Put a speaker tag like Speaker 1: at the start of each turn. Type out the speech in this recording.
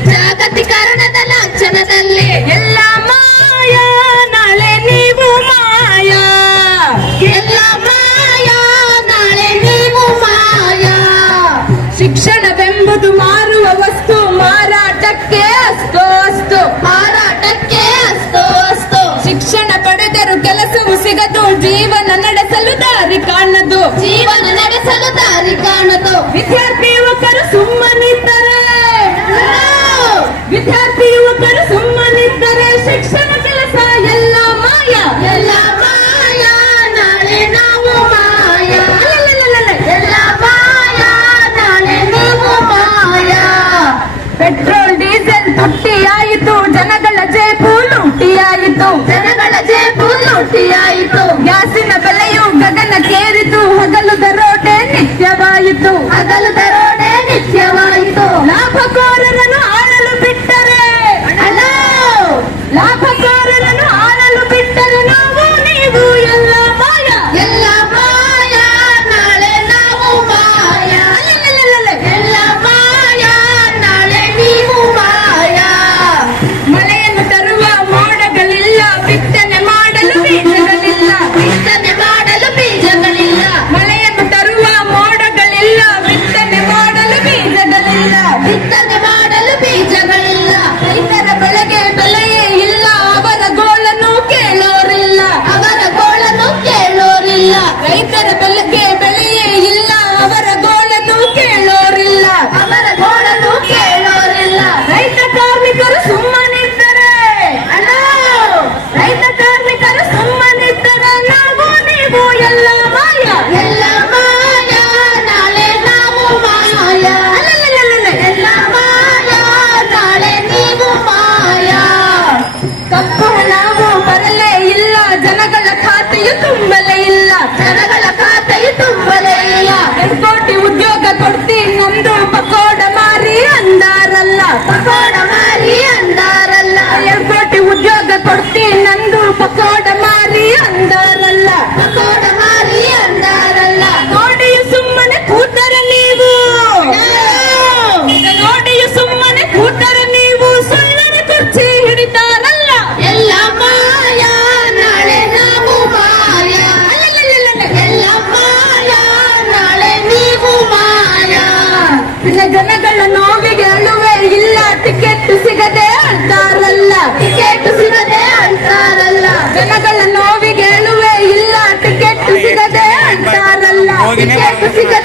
Speaker 1: ಜಾಗತೀಕರಣದ ಲಾಂಛನದಲ್ಲಿ
Speaker 2: ಎಲ್ಲ ಮಾಯ ನಾಳೆ ನೀವು ಮಾಯ.
Speaker 1: ಎಲ್ಲ ಮಾಯ ನಾಳೆ ನೀವು ಮಾಯ.
Speaker 2: ಶಿಕ್ಷಣವೆಂಬುದು ಮಾರುವ ವಸ್ತು ಮಾರಾಟಕ್ಕೆ ಅಸ್ತು ಅಸ್ತು.
Speaker 1: ಮಾರಾಟಕ್ಕೆ ಅಸ್ತು ಅಸ್ತು.
Speaker 2: ಶಿಕ್ಷಣ ಪಡೆದರೂ ಕೆಲಸವು ಸಿಗದು ಜೀವನ ನಡೆಸಲು ದಾರಿ ಕಾಣದು.
Speaker 1: ಜೀವನ ನಡೆಸಲು ದಾರಿ ಕಾಣದು.
Speaker 2: ವಿದ್ಯಾರ್ಥಿ ಯುವಕರು ಸುಮ್ಮನೆ ನುಟ್ಟಿಯಾಯಿತು ಜನಗಳ ಜೇಬು ಲುಟ್ಟಿಯಾಯಿತು
Speaker 1: ಜನಗಳ ಜೇಬು ಲುಟ್ಟಿಯಾಯಿತು
Speaker 2: ಗ್ಯಾಸಿನ ಬೆಲೆಯು ಗಗನಕ್ಕೇರಿತು ಹಗಲು ದರೋಟೆ ನಿತ್ಯವಾಯಿತು
Speaker 1: ಹಗಲು
Speaker 2: Ain't that it.
Speaker 1: ಪಕೋಡ
Speaker 2: ಮಾರಿ ಅಂದಾರಲ್ಲ ಎರಡು ಕೋಟಿ ಉದ್ಯೋಗ ಕೊಡ್ತೀನಿ ನಂದು
Speaker 1: ಪಕೋಡ ಮಾರಿ ಅಂದಾರಲ್ಲ ಪಕೋಡ ಮಾರಿ
Speaker 2: ಅಂದಾರಲ್ಲ
Speaker 1: ನೋಡಿ ಸುಮ್ಮನೆ ಕೂತರ ನೀವು
Speaker 2: ನೋಡಿ ಸುಮ್ಮನೆ ಕೂತರ ನೀವು ಸುಳ್ಳರ ಕುರ್ಚಿ ಹಿಡಿತಾರಲ್ಲ
Speaker 1: ಎಲ್ಲ ಮಾಯ ನಾಳೆ ಎಲ್ಲ ಮಾಯ ನಾಳೆ ನೀವು ಮಾಯ
Speaker 2: ಜನಗಳ ನೋವು ಟಿಕೆಟ್ ಸಿಗದೆ ಅಳ್ತಾರಲ್ಲ ಟಿಕೆಟ್ ಸಿಗದೆ ಅಳ್ತಾರಲ್ಲ
Speaker 1: ಜನಗಳ ನೋವಿಗೆ ಹೇಳುವೆ ಇಲ್ಲ
Speaker 2: ಟಿಕೆಟ್ ಸಿಗದೆ ಅಳ್ತಾರಲ್ಲ ಟಿಕೆಟ್
Speaker 1: ಸಿಗದೆ